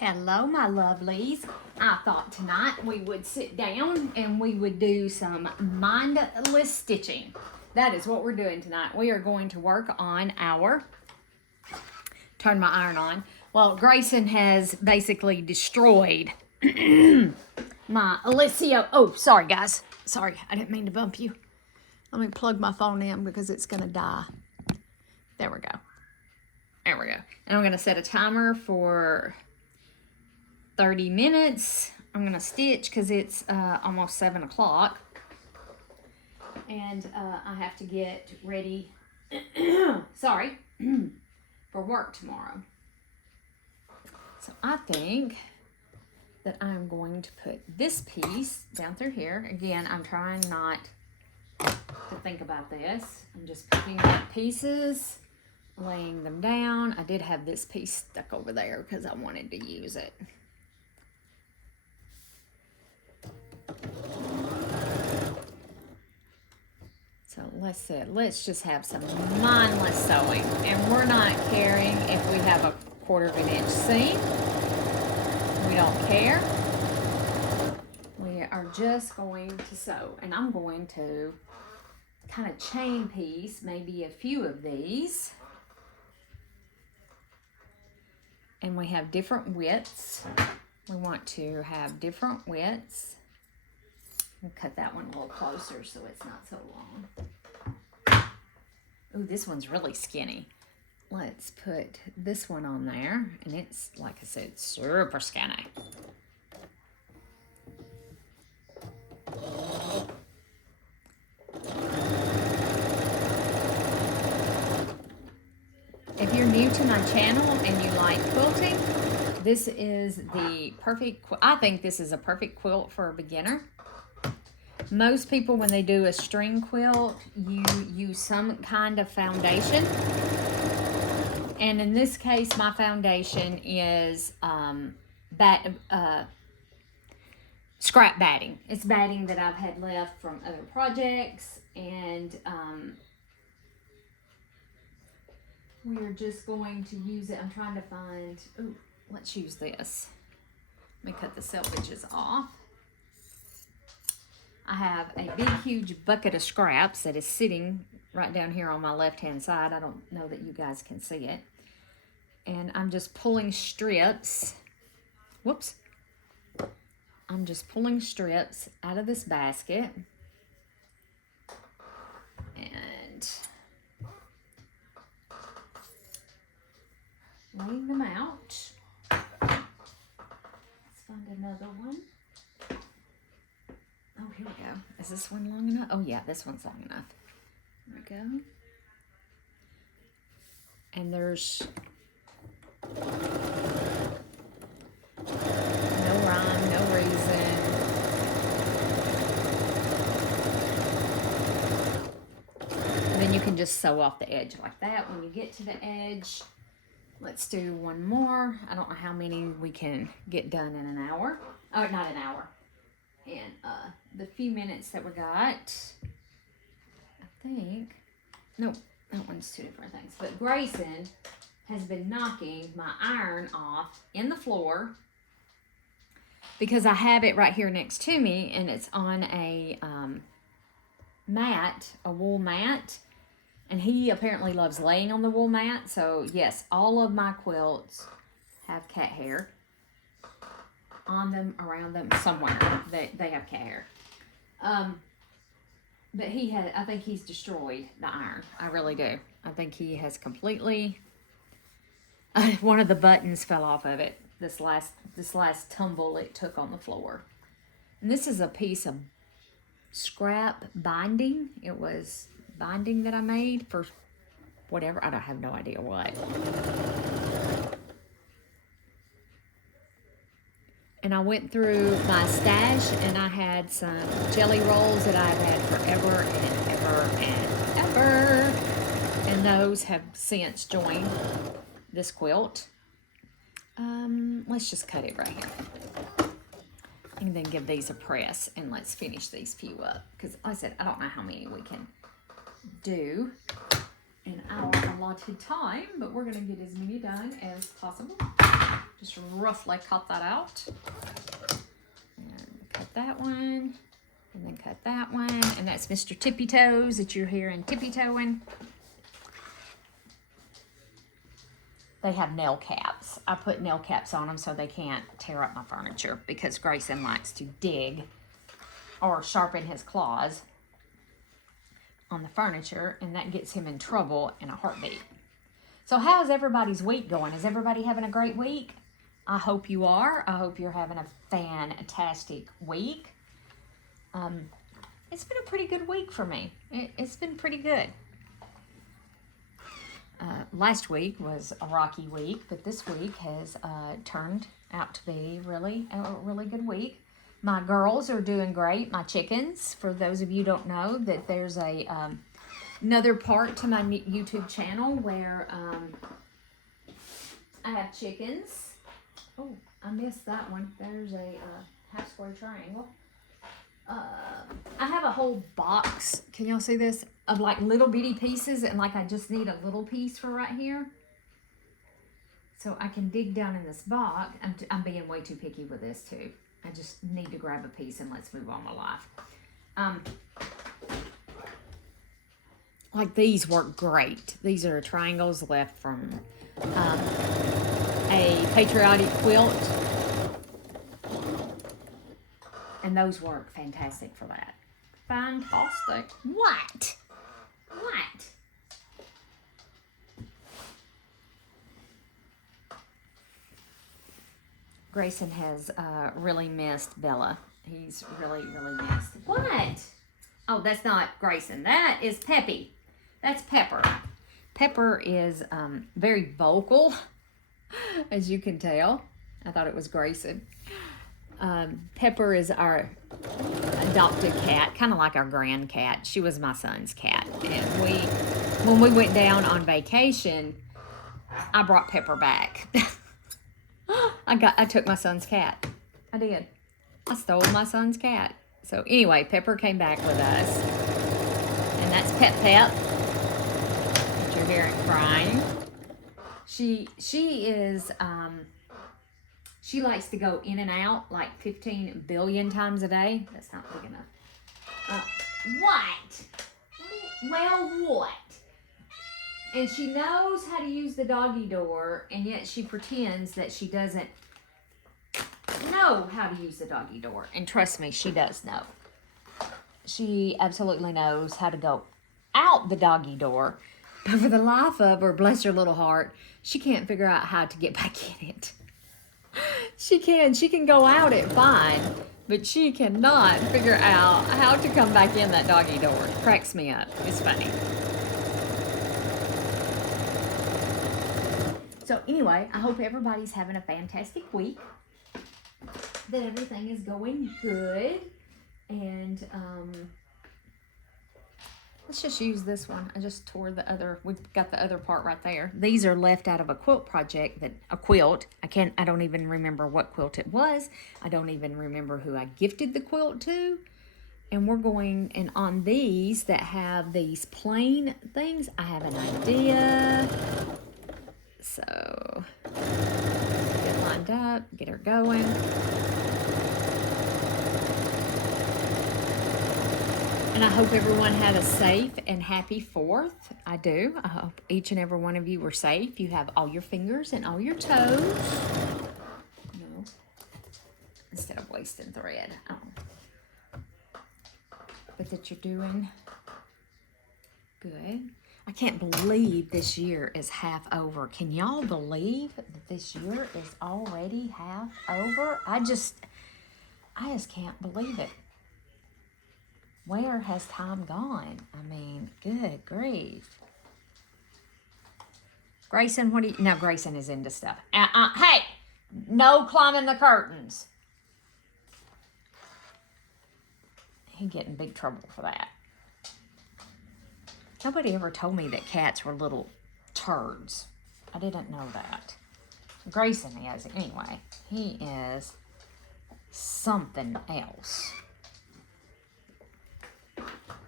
Hello, my lovelies. I thought tonight we would sit down and we would do some mindless stitching. That is what we're doing tonight. We are going to work on our, turn my iron on. Well, Grayson has basically destroyed my Alicia. Oh, sorry guys. Sorry, I didn't mean to bump you. Let me plug my phone in because it's going to die. There we go. There we go. And I'm going to set a timer for 30 minutes. I'm going to stitch because it's almost 7 o'clock. And I have to get ready, sorry, for work tomorrow. So I think that I'm going to put this piece down through here. Again, I'm trying not to think about this. I'm just picking up pieces, laying them down. I did have this piece stuck over there because I wanted to use it. So let's just have some mindless sewing. And we're not caring if we have a 1/4 of an inch seam. We don't care. We are just going to sew. And I'm going to kind of chain piece maybe a few of these. And we have different widths. We want to have different widths. We'll cut that one a little closer so it's not so long. Ooh, this one's really skinny. Let's put this one on there. And it's, like I said, super skinny. If you're new to my channel and you like quilting, this is the perfect, I think this is a perfect quilt for a beginner. Most people, when they do a string quilt, you use some kind of foundation. And in this case, my foundation is scrap batting. It's batting that I've had left from other projects. And we're just going to use it. I'm trying to find, ooh, let's use this. Let me cut the selvages off. I have a big, huge bucket of scraps that is sitting right down here on my left-hand side. I don't know that you guys can see it. And I'm just pulling strips. Whoops. I'm just pulling strips out of this basket. And laying them out. Let's find another one. Oh, here we go. Is this one long enough? Oh, yeah, this one's long enough. There we go. And there's no rhyme, no reason. And then you can just sew off the edge like that. When you get to the edge, let's do one more. I don't know how many we can get done in an hour. Oh, not an hour. And the few minutes that we got, I think, nope, that one's two different things. But Grayson has been knocking my iron off in the floor because I have it right here next to me, and it's on a mat, a wool mat. And he apparently loves laying on the wool mat. So yes, all of my quilts have cat hair on them, around them, somewhere they have cat hair. But I think he's destroyed the iron. I really do. I think he has completely, one of the buttons fell off of it. This last tumble it took on the floor. And this is a piece of scrap binding. It was binding that I made for whatever, I don't have no idea what. And I went through my stash and I had some jelly rolls that I've had forever and ever and ever. And those have since joined this quilt. Let's just cut it right here. And then give these a press and let's finish these few up. Because like I said, I don't know how many we can do in our allotted time, but we're going to get as many done as possible. Just roughly cut that out. And cut that one. And then cut that one. And that's Mr. Tippy Toes that you're hearing tippy toeing. They have nail caps. I put nail caps on them so they can't tear up my furniture because Grayson likes to dig or sharpen his claws on the furniture, and that gets him in trouble in a heartbeat. So how's everybody's week going? Is everybody having a great week? I hope you are. I hope you're having a fantastic week. It's been a pretty good week for me. It's been pretty good. Last week was a rocky week, but this week has turned out to be really a really good week. My girls are doing great. My chickens, for those of you who don't know, that there's a another part to my YouTube channel where I have chickens. Oh, I missed that one. There's a half square triangle. I have a whole box, can y'all see this, of like little bitty pieces, and like I just need a little piece for right here. So I can dig down in this box. I'm being way too picky with this too. I just need to grab a piece and let's move on with life. Like these work great. These are triangles left from a patriotic quilt. And those work fantastic for that. Fantastic. What? What? Grayson has really missed Bella. He's really, really missed. What? Oh, that's not Grayson. That is Peppy. That's Pepper. Pepper is very vocal, as you can tell. I thought it was Grayson. Pepper is our adopted cat, kind of like our grand cat. She was my son's cat. And when we went down on vacation, I brought Pepper back. I took my son's cat. I did. I stole my son's cat. So anyway, Pepper came back with us. And that's Pep Pep that you're hearing crying. She is, she likes to go in and out like 15 billion times a day. That's not big enough. What? Well, what? And she knows how to use the doggy door, and yet she pretends that she doesn't know how to use the doggy door. And trust me, she does know. She absolutely knows how to go out the doggy door. But for the life of her, bless her little heart, she can't figure out how to get back in it. She can go out it fine, but she cannot figure out how to come back in that doggy door. It cracks me up. It's funny. So anyway, I hope everybody's having a fantastic week, that everything is going good, and let's just use this one. I just tore the other, we've got the other part right there. These are left out of a quilt project, a quilt. I don't even remember what quilt it was. I don't even remember who I gifted the quilt to. And we're going, and on these that have these plain things, I have an idea. So, get lined up, get her going. And I hope everyone had a safe and happy 4th. I do. I hope each and every one of you were safe. You have all your fingers and all your toes. No. Instead of wasting thread. But that you're doing good. I can't believe this year is half over. Can y'all believe that this year is already half over? I just can't believe it. Where has time gone? I mean, good grief. Grayson, no, Grayson is into stuff. Hey, no climbing the curtains. He'd get in big trouble for that. Nobody ever told me that cats were little turds. I didn't know that. Grayson is, anyway. He is something else.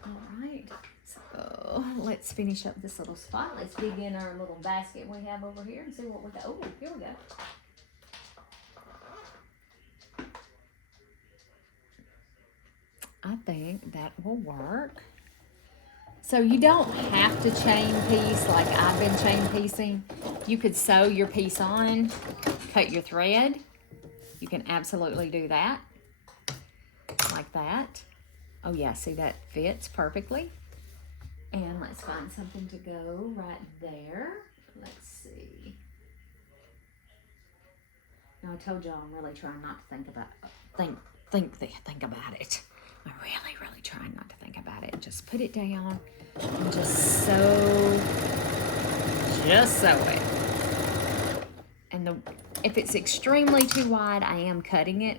Alright, so let's finish up this little spot. Let's dig in our little basket we have over here and see what we got. Oh, here we go. I think that will work. So you don't have to chain piece like I've been chain piecing. You could sew your piece on, cut your thread. You can absolutely do that, like that. Oh yeah, see that fits perfectly. And let's find something to go right there. Let's see. Now I told y'all I'm really trying not to think about it. I'm really trying not to think about it. Just put it down and just sew it. And if it's extremely too wide, I am cutting it.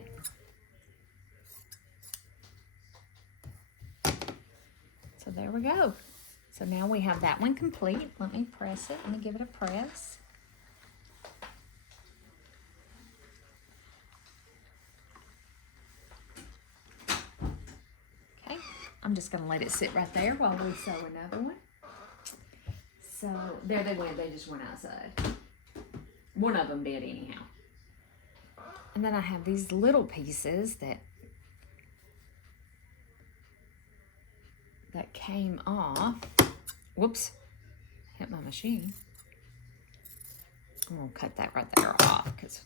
So there we go. So now we have that one complete. Let me press it. Let me give it a press. Okay, I'm just gonna let it sit right there while we sew another one. So there they went, they just went outside. One of them did anyhow. And then I have these little pieces that came off. Whoops, hit my machine. I'm gonna cut that right there off because,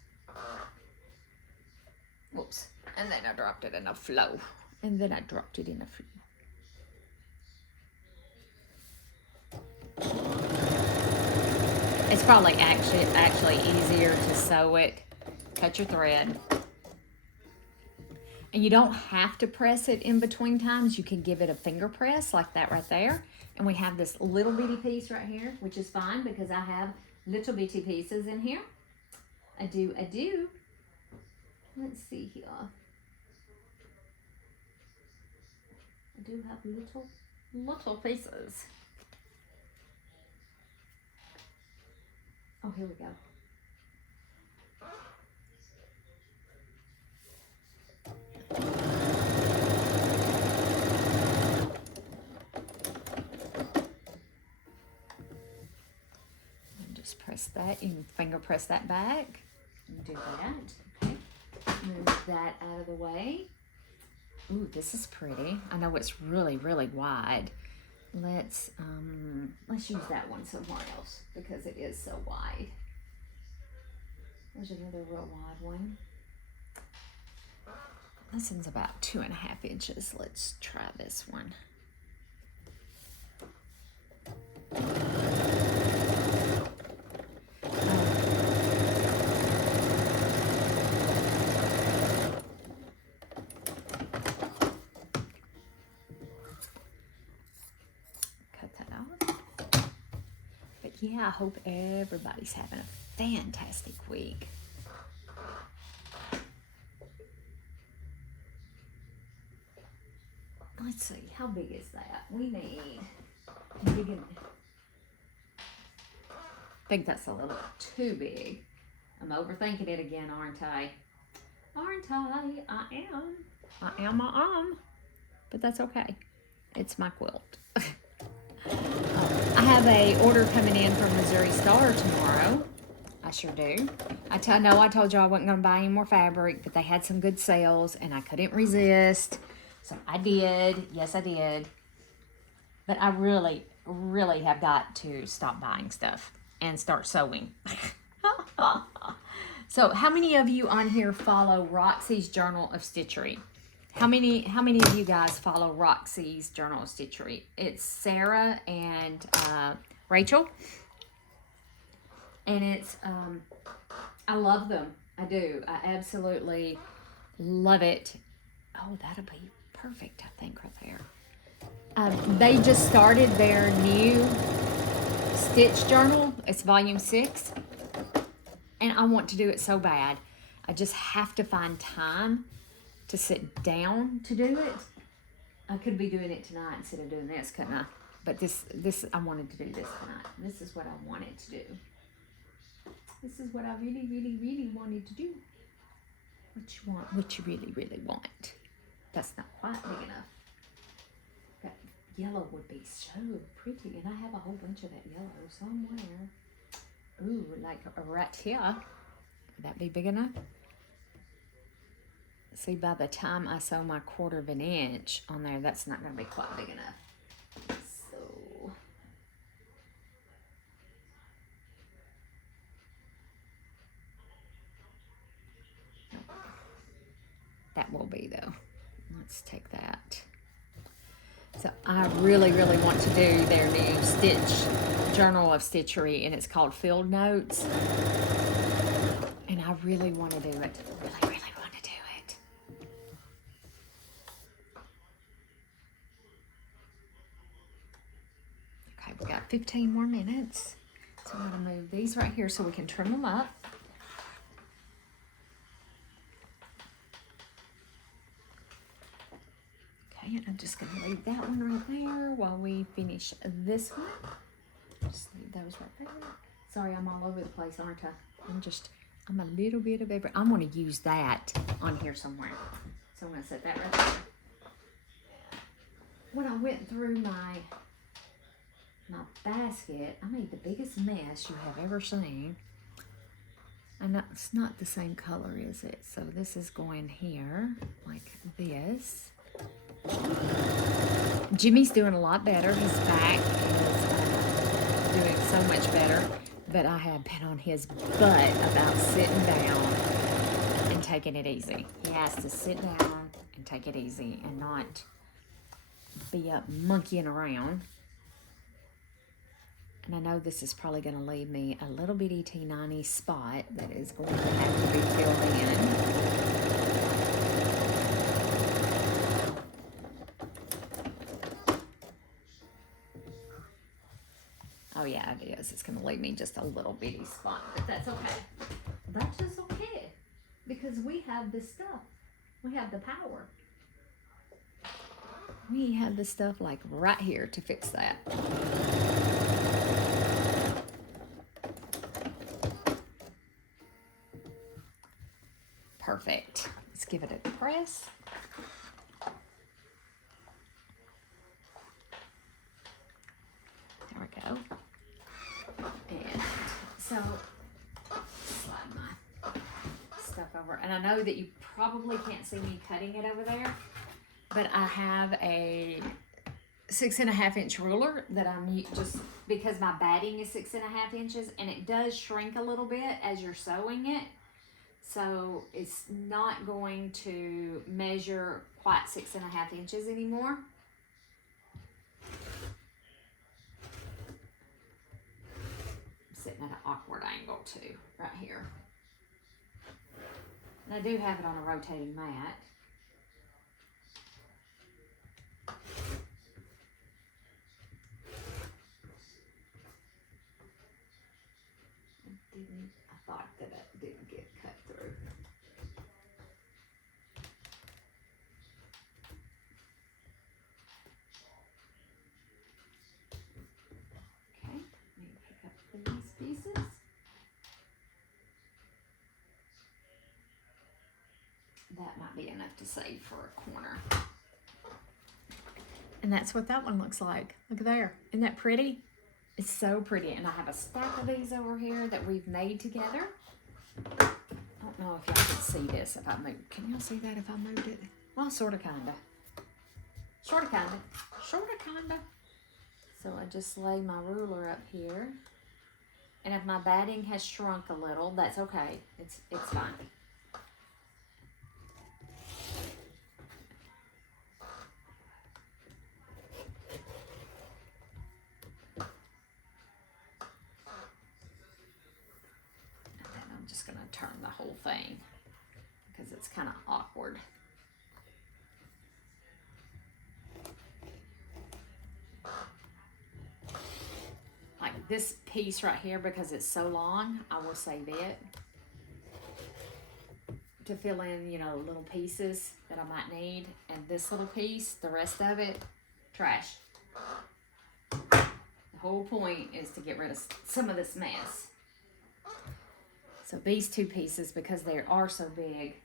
whoops. And then I dropped it in a flow. It's probably actually easier to sew it. Cut your thread. And you don't have to press it in between times. You can give it a finger press like that right there. And we have this little bitty piece right here, which is fine because I have little bitty pieces in here. I do. Let's see here. I do have little pieces. Oh, here we go. And just press that. You can finger press that back. And do that. Okay. Move that out of the way. Ooh, this is pretty. I know it's really wide. Let's use that one somewhere else because it is so wide. There's another real wide one. This one's about 2.5 inches. Let's try this one. Yeah, I hope everybody's having a fantastic week. Let's see, how big is that? We need big enough. I think that's a little too big. I'm overthinking it again, aren't I? I am. But that's okay. It's my quilt. I have a order coming in from Missouri Star tomorrow. I sure do. I told you I wasn't going to buy any more fabric, but they had some good sales, and I couldn't resist. So I did. Yes, I did. But I really have got to stop buying stuff and start sewing. So how many of you on here follow Roxy's Journal of Stitchery? How many of you guys follow Roxy's Journal of Stitchery? It's Sarah and Rachel. And it's, I love them. I do. I absolutely love it. Oh, that'll be perfect, I think, right there. They just started their new Stitch Journal. It's volume 6. And I want to do it so bad. I just have to find time to sit down to do it. I could be doing it tonight instead of doing this, couldn't I? But this I wanted to do this tonight. This is what I wanted to do. This is what I really wanted to do. What you really want. That's not quite big enough. That yellow would be so pretty, and I have a whole bunch of that yellow somewhere. Ooh, like right here. Would that be big enough? See, by the time I sew my 1/4 of an inch on there, that's not going to be quite big enough. So that will be though. Let's take that. So I really, really want to do their new stitch journal of stitchery, and it's called Field Notes. And I really want to do it. Really, really want to do it. Okay, we got 15 more minutes. So I'm going to move these right here so we can trim them up. Okay, and I'm just going to leave that one right there while we finish this one. Just leave those right there. Sorry, I'm all over the place, aren't I? I'm a little bit of every. I'm going to use that on here somewhere. So I'm going to set that right there. When I went through my basket, I made the biggest mess you have ever seen. And it's not the same color, is it? So this is going here like this. Jimmy's doing a lot better. His back is doing so much better. But I have been on his butt about sitting down and taking it easy. He has to sit down and take it easy and not be up monkeying around. And I know this is probably going to leave me a little bitty T90 spot that is going to have to be filled in. Oh yeah, it is. It's going to leave me just a little bitty spot, but that's okay. That's just okay because we have this stuff. We have the power. We have the stuff like right here to fix that. Perfect. Let's give it a press. There we go. And so, slide my stuff over. And I know that you probably can't see me cutting it over there, but I have a 6.5 inch ruler that I'm just, because my batting is 6.5 inches and it does shrink a little bit as you're sewing it. So it's not going to measure quite 6.5 inches anymore. Sitting at an awkward angle too, right here. And I do have it on a rotating mat. I thought that it didn't get cut through. Okay, let me pick up these pieces. That might be enough to save for a corner. And that's what that one looks like. Look there. Isn't that pretty? It's so pretty. And I have a stack of these over here that we've made together. I don't know if y'all can see this if I move. Can y'all see that if I moved it? Well, sort of, kind of. Sort of, kind of. Sort of, kind of. So I just lay my ruler up here. And if my batting has shrunk a little, that's okay. It's fine. Just going to turn the whole thing because it's kind of awkward. Like this piece right here, because it's so long, I will save it to fill in, you know, little pieces that I might need. And this little piece, the rest of it, trash. The whole point is to get rid of some of this mess. So these two pieces, because they are so big,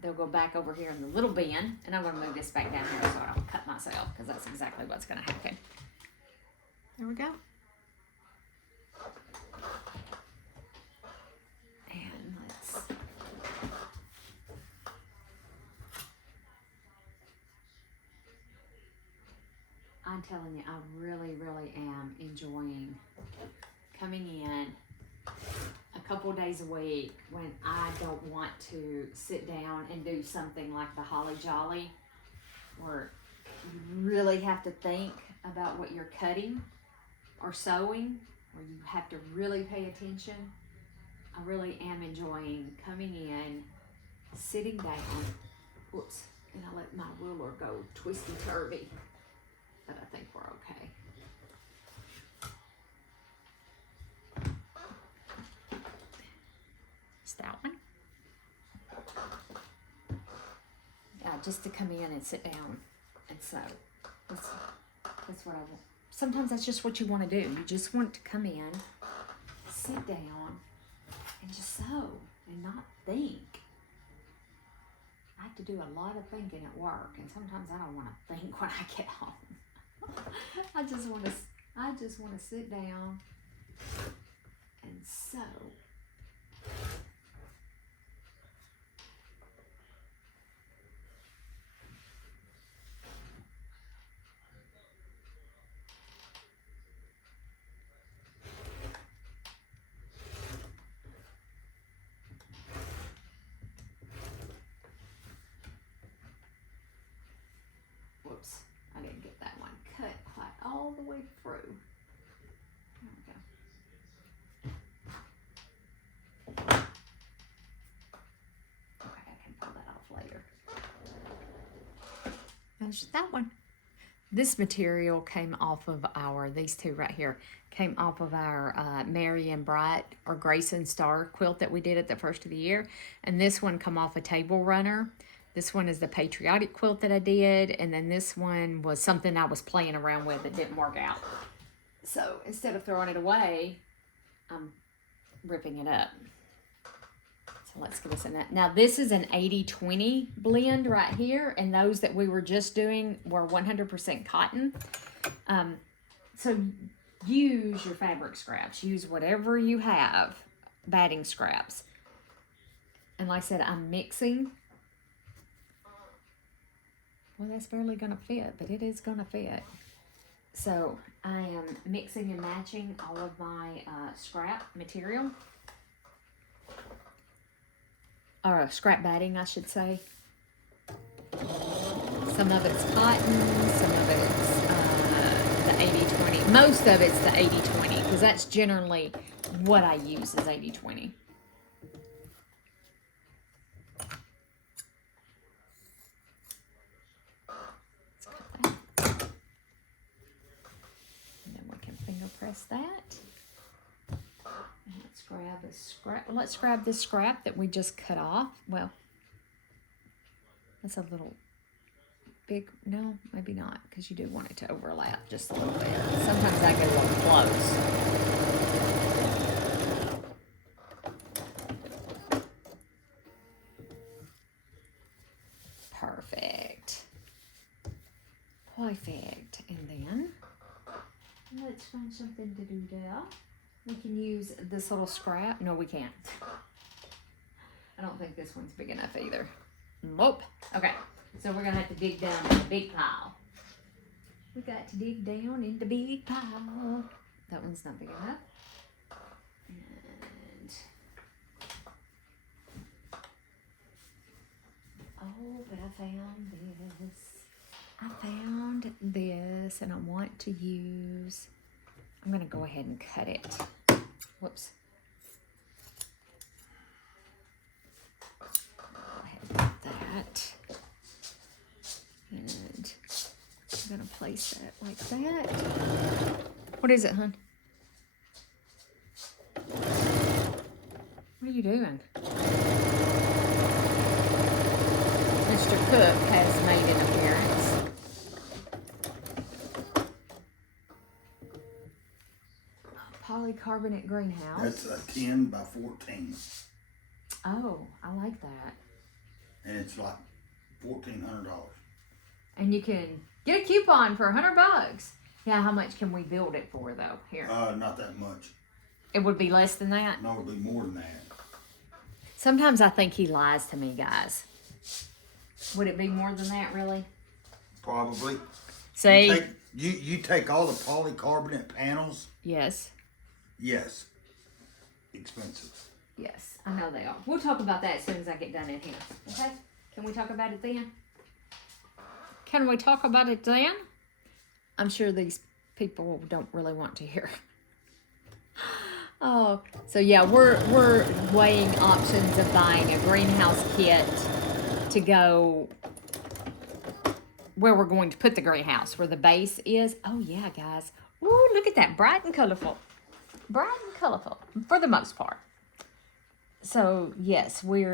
they'll go back over here in the little bin. And I'm going to move this back down here so I don't cut myself, because that's exactly what's going to happen. There we go. And let's I'm telling you, I really, really am enjoying coming in a couple days a week when I don't want to sit down and do something like the Holly Jolly, where you really have to think about what you're cutting or sewing, where you have to really pay attention. I really am enjoying coming in, sitting down, whoops, and I let my ruler go twisty-turvy, but I think we're okay. It's that one. Yeah, just to come in and sit down and sew. That's what I want. Sometimes that's just what you want to do. You just want to come in, sit down, and just sew and not think. I have to do a lot of thinking at work, and sometimes I don't want to think when I get home. I just want to sit down and sew. Whoops, I didn't get that one cut quite all the way through. There we go. Okay, I can pull that off later. There's that one. This material came off of these two right here, came off of our Mary and Bright or Grace and Star quilt that we did at the first of the year. And this one come off a table runner. This one is the patriotic quilt that I did. And then this one was something I was playing around with that didn't work out. So instead of throwing it away, I'm ripping it up. So let's get this in that. Now this is an 80-20 blend right here. And those that we were just doing were 100% cotton. So use your fabric scraps. Use whatever you have, batting scraps. And like I said, I'm mixing. Well, that's barely going to fit, but it is going to fit. So I am mixing and matching all of my scrap material. Or scrap batting, I should say. Some of it's cotton, some of it's the 80-20. Most of it's the 80-20, because that's generally what I use is 80-20. Press that. And let's grab a scrap. Let's grab this scrap that we just cut off. Well, that's a little big. No, maybe not, because you do want it to overlap just a little bit. Sometimes I get a little close. Perfect. Perfect. And then let's find something to do there. We can use this little scrap. No, we can't. I don't think this one's big enough either. Nope. Okay, so we're gonna have to dig down in the big pile. We got to dig down in the big pile. That one's not big enough. And oh, but I found this. I found this and I want to use, I'm going to go ahead and cut it. Whoops. Go ahead and cut that. And I'm going to place that like that. What is it, hon? What are you doing? Mr. Cook has made an appearance. Polycarbonate greenhouse. That's a 10 by 14. Oh, I like that. And it's like $1,400. And you can get a coupon for $100. Yeah, how much can we build it for though? Here. Not that much. It would be less than that? No, it would be more than that. Sometimes I think he lies to me, guys. Would it be more than that, really? Probably. See? You take all the polycarbonate panels. Yes. Yes. Expensive. Yes, I know they are. We'll talk about that as soon as I get done in here. Okay? Can we talk about it then? Can we talk about it then? I'm sure these people don't really want to hear. Oh, so yeah, we're weighing options of buying a greenhouse kit to go where we're going to put the greenhouse, where the base is. Oh yeah, guys. Ooh, look at that, bright and colorful. Bright and colorful, for the most part. So yes, we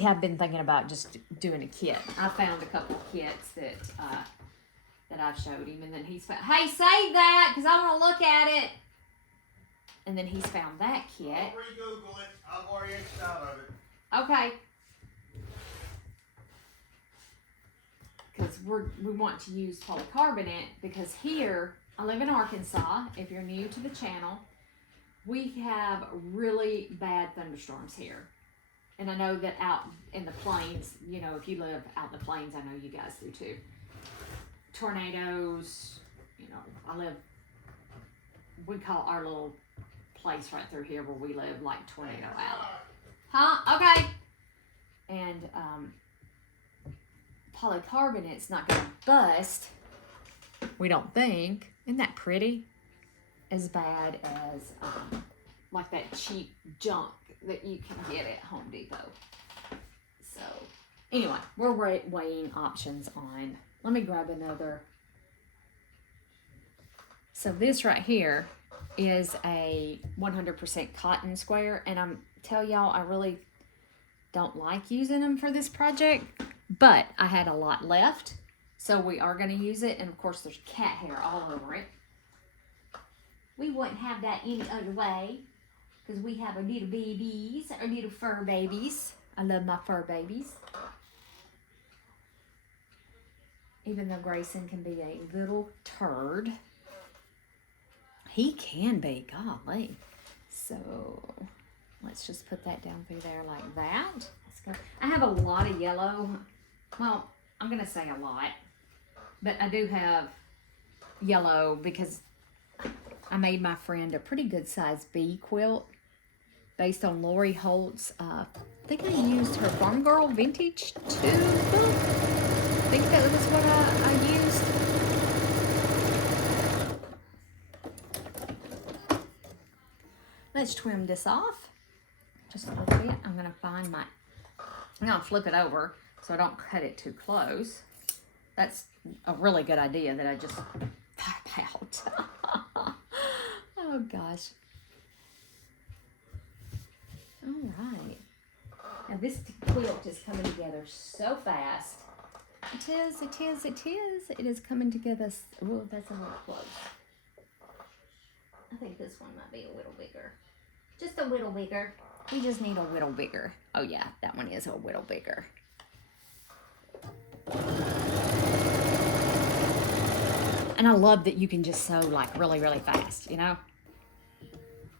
have been thinking about just doing a kit. I found a couple of kits that I've showed him, and then he's found, hey, save that, because I want to look at it. And then he's found that kit. I'll re-Google it. I've already X'd out of it. Okay. Because we want to use polycarbonate, because here, I live in Arkansas. If you're new to the channel, we have really bad thunderstorms here. And I know that out in the plains, you know, if you live out in the plains, I know you guys do too. Tornadoes, you know, we call our little place right through here where we live like Tornado Alley. Huh? Okay. And polycarbonate's not going to bust, we don't think. Isn't that pretty? As bad as like that cheap junk that you can get at Home Depot. So anyway, we're weighing options on. Let me grab another. So this right here is a 100% cotton square, and I'm tell y'all I really don't like using them for this project, but I had a lot left, so we are going to use it. And of course there's cat hair all over it. We wouldn't have that any other way, because we have our little babies, our little fur babies. I love my fur babies. Even though Grayson can be a little turd, he can be, golly. So let's just put that down through there like that. Let's go. I have a lot of yellow. Well, I'm going to say a lot, but I do have yellow because I made my friend a pretty good size bee quilt based on Lori Holt's. I think I used her Farm Girl Vintage 2 book. I think that was what I used. Let's trim this off just a little bit. I'm going to flip it over so I don't cut it too close. That's a really good idea that I just thought about. Oh gosh. All right. Now this quilt is coming together so fast. It is. It is coming together. Oh, that's a little close. I think this one might be a little bigger. Just a little bigger. We just need a little bigger. Oh yeah, that one is a little bigger. And I love that you can just sew like really, really fast, you know?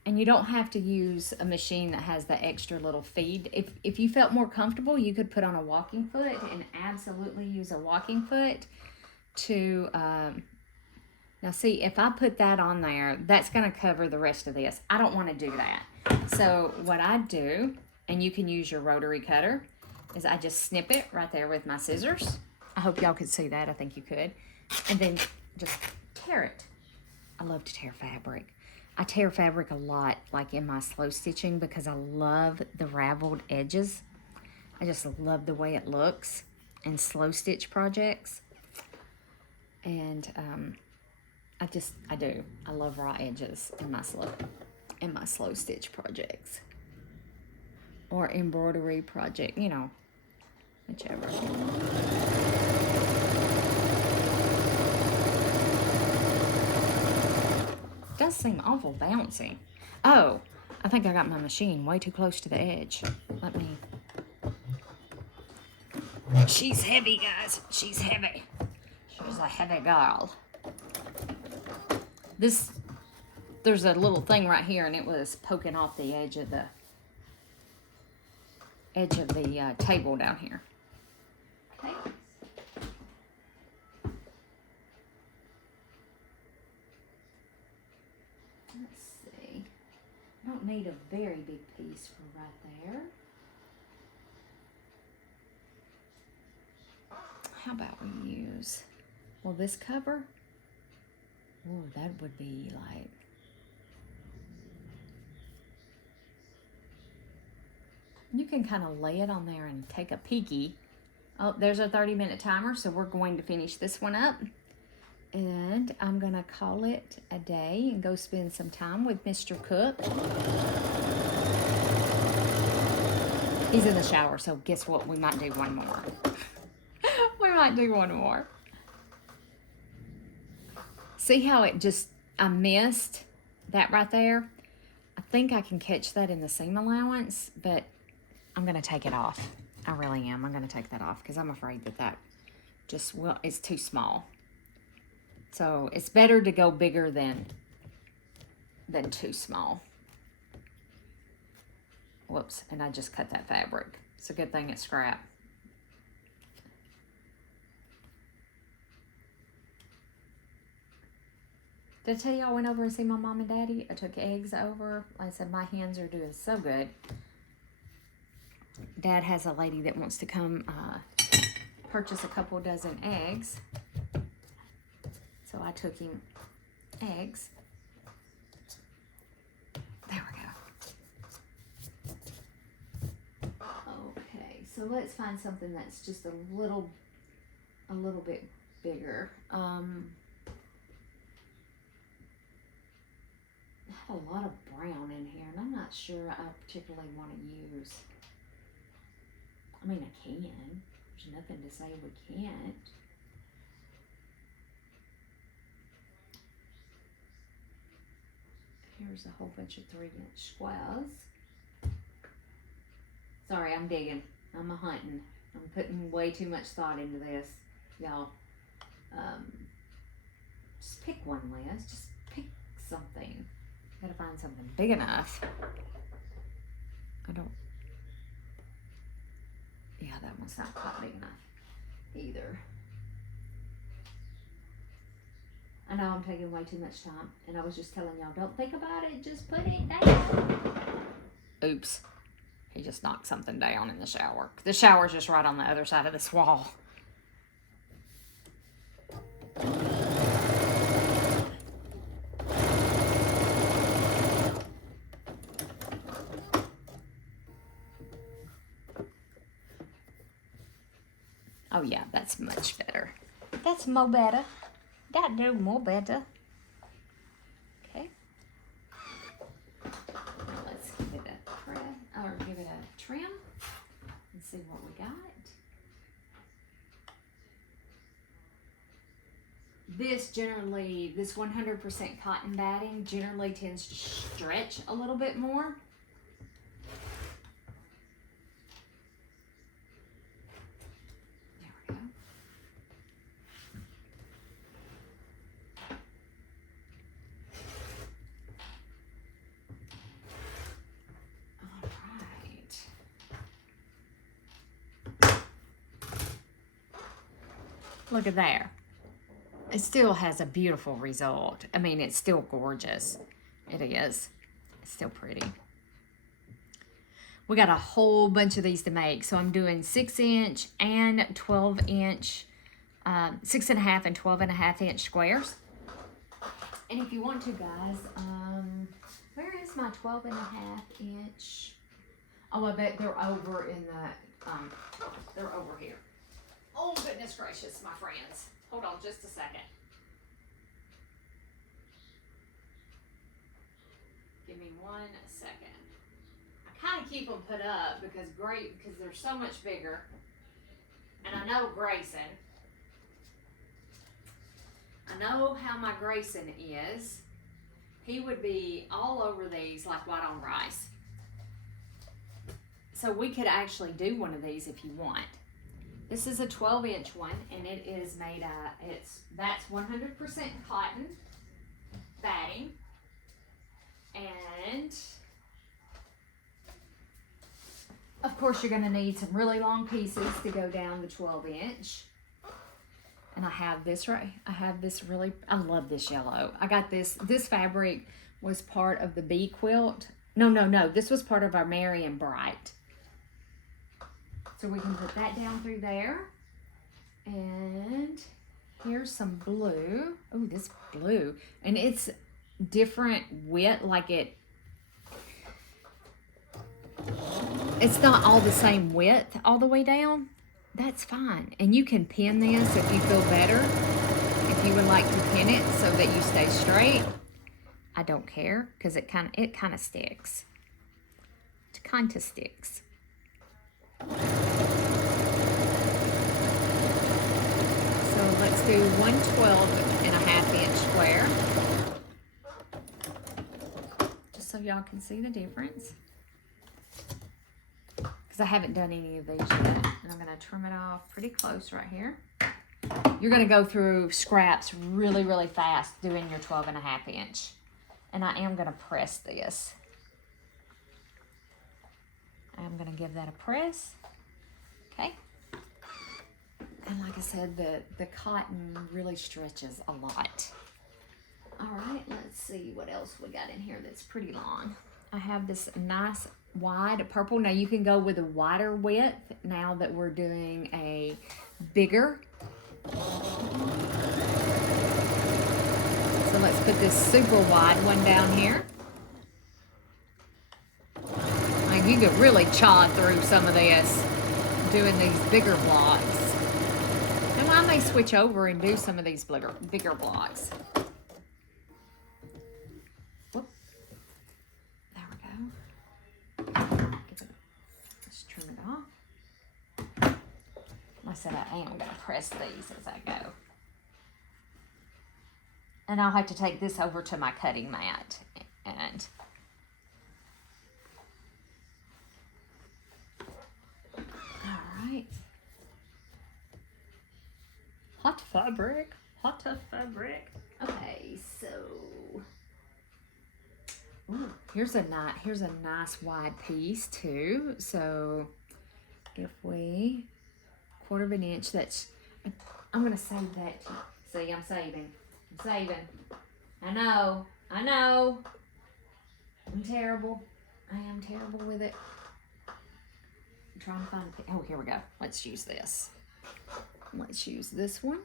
And you don't have to use a machine that has the extra little feed. If you felt more comfortable, you could put on a walking foot and absolutely use a walking foot to, now see, if I put that on there, that's going to cover the rest of this. I don't want to do that. So what I do, and you can use your rotary cutter, is I just snip it right there with my scissors. I hope y'all could see that. I think you could. And then just tear it. I love to tear fabric. I tear fabric a lot, like in my slow stitching, because I love the raveled edges. I just love the way it looks in slow stitch projects. And I do. I love raw edges in my slow stitch projects. Or embroidery project, you know, whichever. Does seem awful bouncy. Oh, I think I got my machine way too close to the edge. Let me. She's heavy, guys. She's heavy. She's a heavy girl. There's a little thing right here, and it was poking off the edge of the table down here. Okay. let's see. I don't need a very big piece for right there. How about we use, will this cover? Oh, that would be like, you can kind of lay it on there and take a peeky. Oh, there's a 30-minute timer, so we're going to finish this one up. And I'm gonna call it a day and go spend some time with Mr. Cook. He's in the shower, so guess what? We might do one more. We might do one more. See how it just, I missed that right there? I think I can catch that in the seam allowance, but I'm gonna take it off. I really am. I'm gonna take that off because I'm afraid that that just, well, it's too small. So it's better to go bigger than too small. Whoops, and I just cut that fabric. It's a good thing it's scrap. Did I tell you I went over and see my mom and daddy? I took eggs over. Like I said, my hands are doing so good. Dad has a lady that wants to come purchase a couple dozen eggs. So I took him eggs. There we go. Okay, so let's find something that's just a little bit bigger. I have a lot of brown in here, and I'm not sure I particularly want to use. I mean, I can. There's nothing to say we can't. Here's a whole bunch of 3-inch squares. Sorry, I'm digging. I'm hunting. I'm putting way too much thought into this, y'all. Just pick one, Liz. Just pick something. Gotta find something big enough. Yeah, that one's not quite big enough either. I know I'm taking way too much time, and I was just telling y'all, don't think about it, just put it down. Oops. He just knocked something down in the shower. The shower's just right on the other side of this wall. Oh yeah, that's much better. That's more better. That do more better. Okay. Now let's give it a press, or give it a trim and see what we got. This 100% cotton batting generally tends to stretch a little bit more. Look at there. It still has a beautiful result. I mean, it's still gorgeous. It is. It's still pretty. We got a whole bunch of these to make. So I'm doing 6-inch and 12-inch, 6.5 and 12.5-inch squares. And if you want to, guys, where is my 12.5-inch? Oh, I bet they're over in the, they're over here. Oh, goodness gracious, my friends. Hold on just a second. Give me 1 second. I kind of keep them put up because they're so much bigger. And I know Grayson. I know how my Grayson is. He would be all over these like white on rice. So we could actually do one of these if you want. This is a 12-inch one, and it is made that's 100% cotton batting, and of course you're going to need some really long pieces to go down the 12-inch. And I have this I love this yellow. I got this fabric was part of the bee quilt. No. This was part of our Merry and Bright. So we can put that down through there. And here's some blue. Oh, this blue. And it's different width, like it's not all the same width all the way down. That's fine. And you can pin this if you feel better. If you would like to pin it so that you stay straight. I don't care, because it kind of sticks. It kind of sticks. So let's do 112.5 inch square. Just so y'all can see the difference. Because I haven't done any of these yet. And I'm going to trim it off pretty close right here. You're going to go through scraps really, really fast doing your 12.5 inch. And I am going to press this. I'm going to give that a press. Okay. And like I said, the cotton really stretches a lot. All right, let's see what else we got in here that's pretty long. I have this nice wide purple. Now you can go with a wider width now that we're doing a bigger. So let's put this super wide one down here. Like you could really chaw through some of this doing these bigger blocks. And I may switch over and do some of these bigger blocks. Whoop. There we go. Let's trim it off. Like I said, I am going to press these as I go. And I'll have to take this over to my cutting mat. And all right. Hot fabric. Okay, so ooh, here's a nice wide piece too. So if we 1/4 inch, that's I'm gonna save that. See, I'm saving. I know. I'm terrible. I am terrible with it. I'm trying to find a oh, here we go. Let's use this. Let's use this one.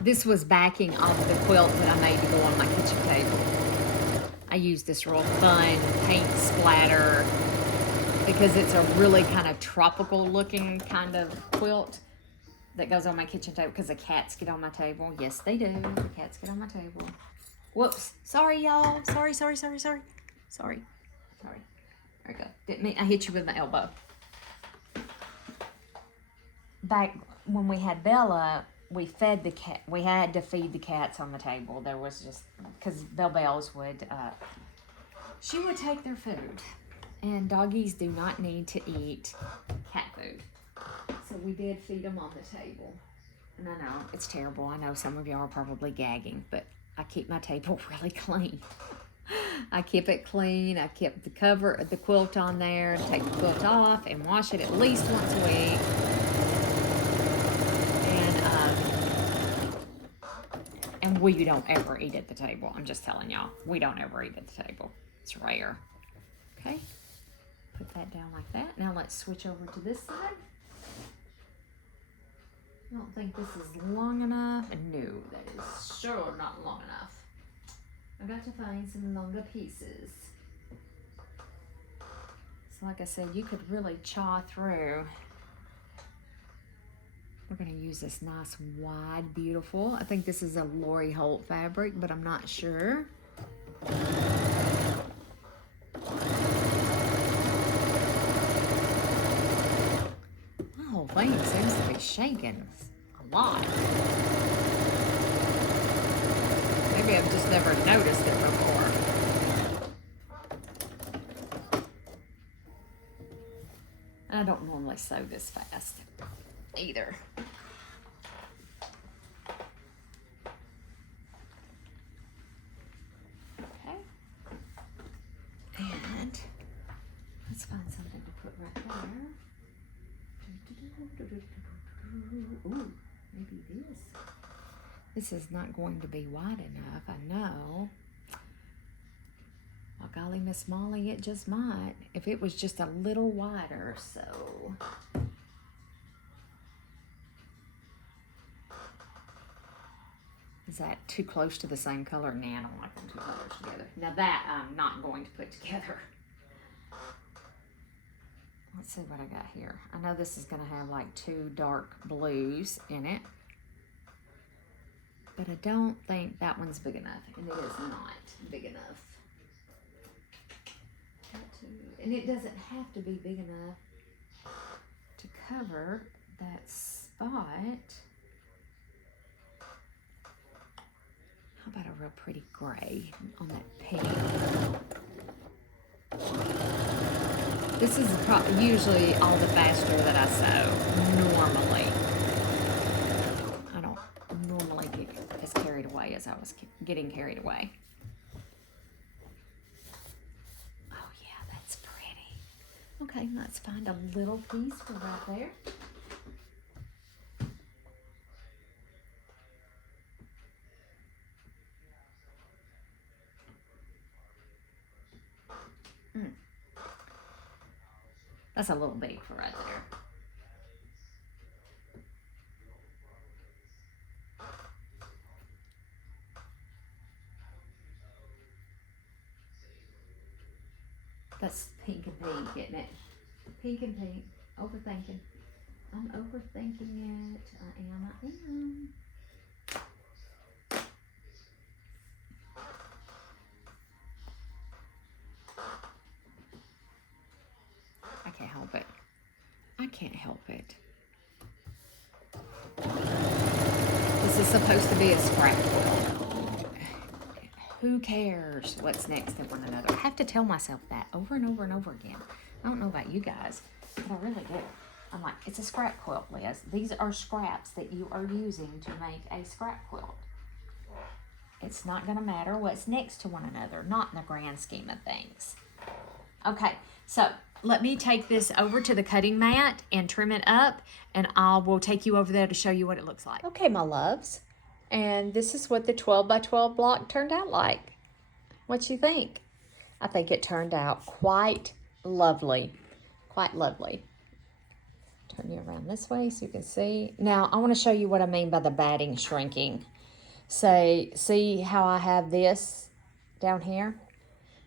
This was backing off the quilt that I made to go on my kitchen table. I used this real fun paint splatter because it's a really kind of tropical looking kind of quilt that goes on my kitchen table because the cats get on my table. Yes, they do. The cats get on my table. Whoops. Sorry, y'all. Sorry. There we go. Didn't mean I hit you with my elbow. Back when we had Bella, we fed the cat. We had to feed the cats on the table. There was just because Bells would. She would take their food, and doggies do not need to eat cat food. So we did feed them on the table. And I know, it's terrible. I know some of y'all are probably gagging, but I keep my table really clean. I keep it clean. I keep the quilt on there, take the quilt off and wash it at least once a week. And we don't ever eat at the table. I'm just telling y'all, we don't ever eat at the table. It's rare. Okay, put that down like that. Now let's switch over to this side. I don't think this is long enough. No, that is sure not long enough. I've got to find some longer pieces. So like I said, you could really chaw through. We're going to use this nice wide, beautiful. I think this is a Lori Holt fabric, but I'm not sure. My whole thing seems to be shaking a lot. Maybe I've just never noticed it before. I don't normally sew this fast either. Okay. And let's find something to put right there. Ooh, maybe this. This is not going to be wide enough, I know. Well, golly, Miss Molly, it just might. If it was just a little wider, so. Is that too close to the same color? Nah, I don't like them two colors together. Now that I'm not going to put together. Let's see what I got here. I know this is going to have like 2 dark blues in it. But I don't think that one's big enough. And it is not big enough. And it doesn't have to be big enough to cover that spot. How about a real pretty gray on that pink? This is usually all the faster that I sew, normally. I don't normally get as carried away as I was getting carried away. Oh yeah, that's pretty. Okay, let's find a little piece for right there. That's a little big for right there. That's pink and pink, isn't it? Pink and pink. Overthinking. I'm overthinking it. I am. I can't help it. I can't help it. This is supposed to be a scrap quilt. Who cares what's next to one another? I have to tell myself that over and over and over again. I don't know about you guys, but I really do. I'm like, it's a scrap quilt, Liz. These are scraps that you are using to make a scrap quilt. It's not going to matter what's next to one another, not in the grand scheme of things. Okay, so let me take this over to the cutting mat and trim it up, and I will take you over there to show you what it looks like. Okay, my loves, and this is what the 12 by 12 block turned out like. What you think? I think it turned out quite lovely. Quite lovely. Turn you around this way so you can see. Now, I want to show you what I mean by the batting shrinking. So, see how I have this down here?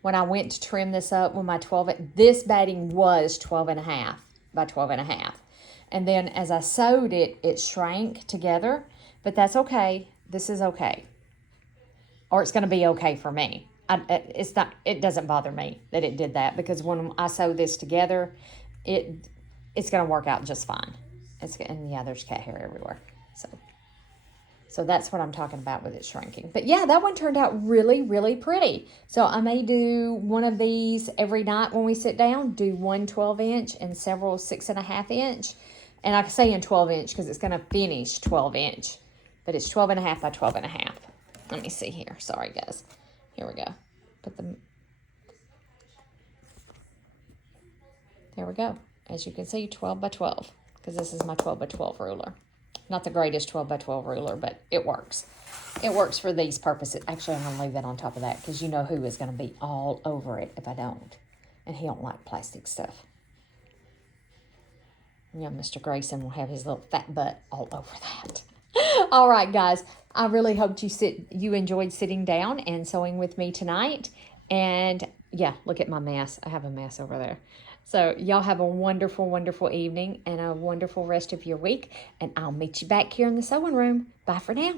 When I went to trim this up with my 12, this batting was 12 and a half by 12 and a half. And then as I sewed it, it shrank together, but that's okay. This is okay. Or it's going to be okay for me. It doesn't bother me that it did that, because when I sew this together, it's going to work out just fine. And yeah, there's cat hair everywhere. So that's what I'm talking about with it shrinking. But yeah, that one turned out really, really pretty. So I may do one of these every night when we sit down, do one 12-inch and several 6.5 inch. And I can say in 12-inch because it's going to finish 12-inch. But it's 12 and a half by 12 and a half. Let me see here. Sorry, guys. Here we go. There we go. As you can see, 12 by 12. Because this is my 12 by 12 ruler. Not the greatest 12 by 12 ruler, but it works. It works for these purposes. Actually, I'm going to leave that on top of that because you know who is going to be all over it if I don't. And he don't like plastic stuff. Yeah, Mr. Grayson will have his little fat butt all over that. All right, guys. I really hope you enjoyed sitting down and sewing with me tonight. And yeah, look at my mess. I have a mess over there. So y'all have a wonderful, wonderful evening and a wonderful rest of your week. And I'll meet you back here in the sewing room. Bye for now.